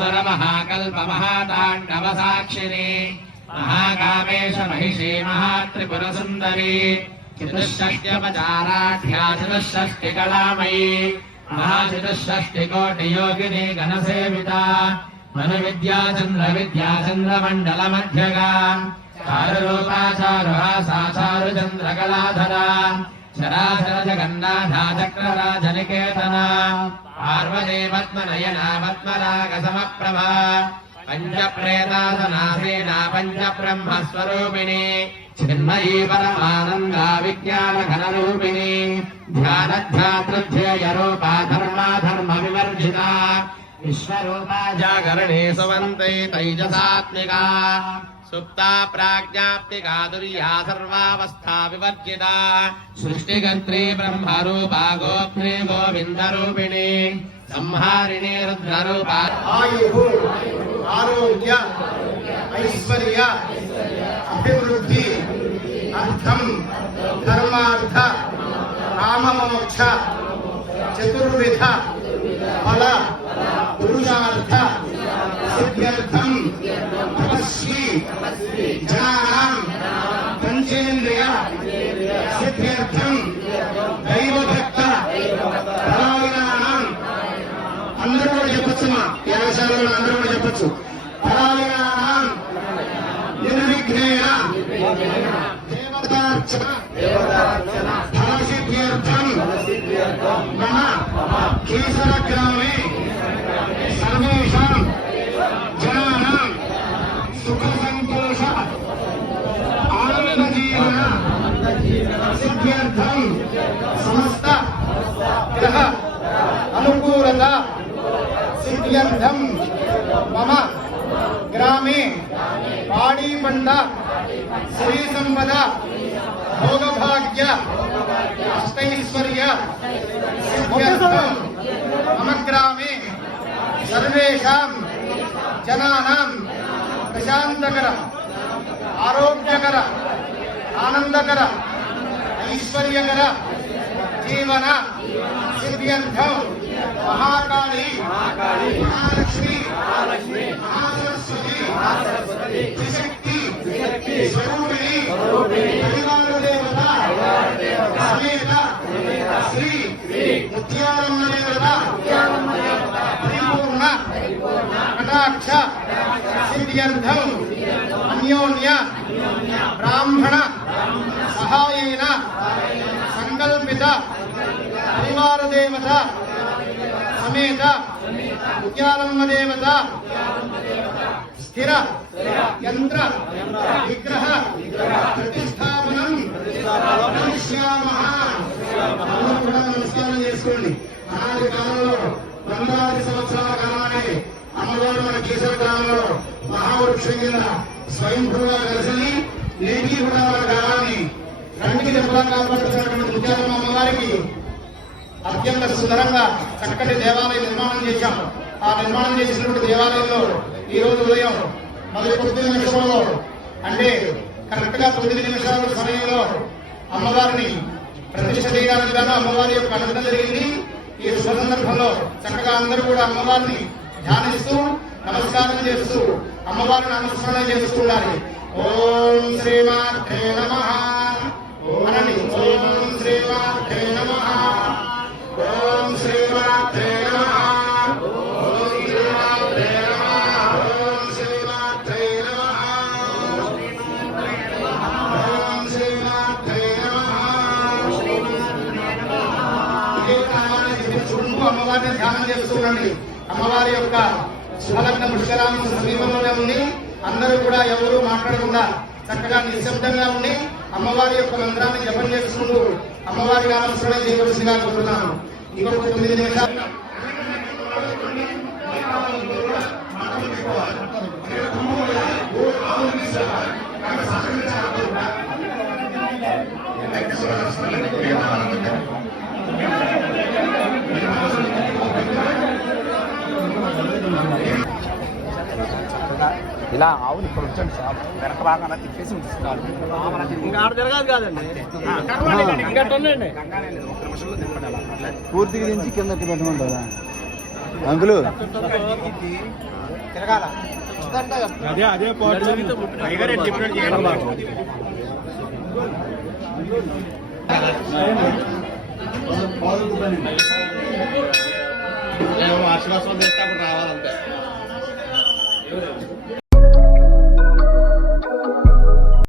మహేశ్వర మహాకల్ప మహాతాండవ సాక్షిని महाकामेश महिषी महात्रिपुर सुंदरी चतुष्षष्ट्यपचाराढ्या चतुष्षष्टिकलामयी महाचतुष्षष्टि कोटि योगिनी घनसेविता मनुविद्या चंद्र मंडल मध्यगा चारुरूपा चारुहासा चारुचंद्रकलाधरा चराचर जगन्नाथा चक्रराज निकेतना पार्वती पद्मनयना पद्मराग समप्रभा पंचप्रेतासनासेना पंचब्रह्मस्वरूपिणी चिन्मयी परमानंदा विज्ञानघनरूपिणी ध्यानध्यातृध्येयरूपा धर्माधर्म विवर्जिता विश्वरूपा जागरणे सुवन्ते तैजसात्मिका सुप्ता प्राज्ञाप्तिका दुर्या सर्वावस्था विवर्जिता सृष्टिकर्त्री ब्रह्मरूपा गोप्त्री गोविन्दरूपिणी संहारिणी रुद्ररूपा आयुः आरोग्य ऐश्वर्य अभिवृद्धि अर्थम धर्मार्थ काममोक्ष चतुर्विध फल पुरुषार्थ सिद्ध्यर्थम तपस्वी जनानां पंचेन्द्रिय सिद्ध्यर्थम दैवभक्त परायणानां అందరూ కూడా చెప్పచ్చు మా యాగశాలలో అందరూ కూడా చెప్పచ్చు పరాయణానాం నిర్విఘ్నేన దేవతార్చన ఫలసిద్ధ్యర్థం మమ కేసర గ్రామే సర్వేషాం జనానాం సుఖ సంతోష ఆనంద జీవన సిద్ధ్యర్థం సమస్త గ్రహ అనుకూలత सिद्ध्यर्थम मम ग्रामे पाड़ी पंड श्री संपदा भोगभाग्य अष्टैश्वर्य सिद्ध्यर्थम मम ग्रामे सर्वेषां जनानां प्रशांतकर आरोग्यकर आनंदकर ऐश्वर्यकर जीवन सिद्ध्यर्थम महाकाली महालक्ष्मी महासरस्वती त्रिशक्ति स्वरूपिणी परिवार देवता समेत श्री मुत्यालम्ब देवता परिपूर्ण कटाक्ष सिद्ध्यर्थम अन्योन्य ब्राह्मण सहायेन संकल्पित परिवार देवता समेत मुख्यालम्ब देवता स्थिर यंत्र विग्रह प्रतिष्ठापनं నమస్కారం చేసుకోండి. ఆనాటి కాలంలో 100 సంవత్సరాల కాలమనే అమ్మవారు మన కేసర గ్రామంలో మహావృక్షం కింద స్వయంభూగా కలిసి నేటి కూడా మన గ్రామాన్ని రండికి దెబ్బలా కాపాడుతున్నటువంటి ముత్యాలమ్మ అమ్మవారికి అత్యంత సుందరంగా చక్కటి దేవాలయం నిర్మాణం చేశాం. ఆ నిర్మాణం చేసినటువంటి దేవాలయంలో ఈ రోజు ఉదయం 9 నిమిషంలో అంటే కరెక్ట్ గా 9 నిమిషాల సమయంలో అమ్మవారిని ప్రతిష్ఠ చేయడానికి గాను అమ్మవారి యొక్క అనుగ్రహం జరిగింది. ఈ శుభ సందర్భంలో చక్కగా అందరూ కూడా అమ్మవారిని ధ్యానిస్తూ నమస్కారం చేస్తూ అమ్మవారిని నామస్మరణ చేస్తూ ఉండాలి. ఓం శ్రీమాత్రే నమః అనండి. ఓం శ్రీమాత్రే నమః ఓం శ్రీమాత్రే నమః ఓం శ్రీమాత్రే నమః ఓం శ్రీమాత్రే నమః ఓం శ్రీమాత్రే నమః. అమ్మవారిని ధ్యానం చేస్తూ ఉండండి. అమ్మవారి యొక్క శుభలగ్న పుష్కరాంశ సమీపంలోనే ఉంది. అందరూ కూడా ఎవరు మాట్లాడకుండా చక్కగా నిశ్శబ్దంగా ఉండి అమ్మవారి యొక్క మంత్రాన్ని జపం చేసుకుంటూ అమ్మవారి నామస్మరణ చేయవలసిందిగా కోరుతున్నాను. ఇంకొక 9 నిమిషాలు ఇలా ఆవులు ఇక్కడ ఉంచండి సార్. వెనక బాగా తిప్పేసి ఉంచుతున్నారు. ఇంకా జరగదు కాదండి, పూర్తిగా దించి కింద పెట్టమంటారా అంకులు? తిరగాల అదే అదే టైగర్ డిఫరెంట్ చేయడం ఆశీర్వాదం చేస్తే అప్పుడు రావాలంతే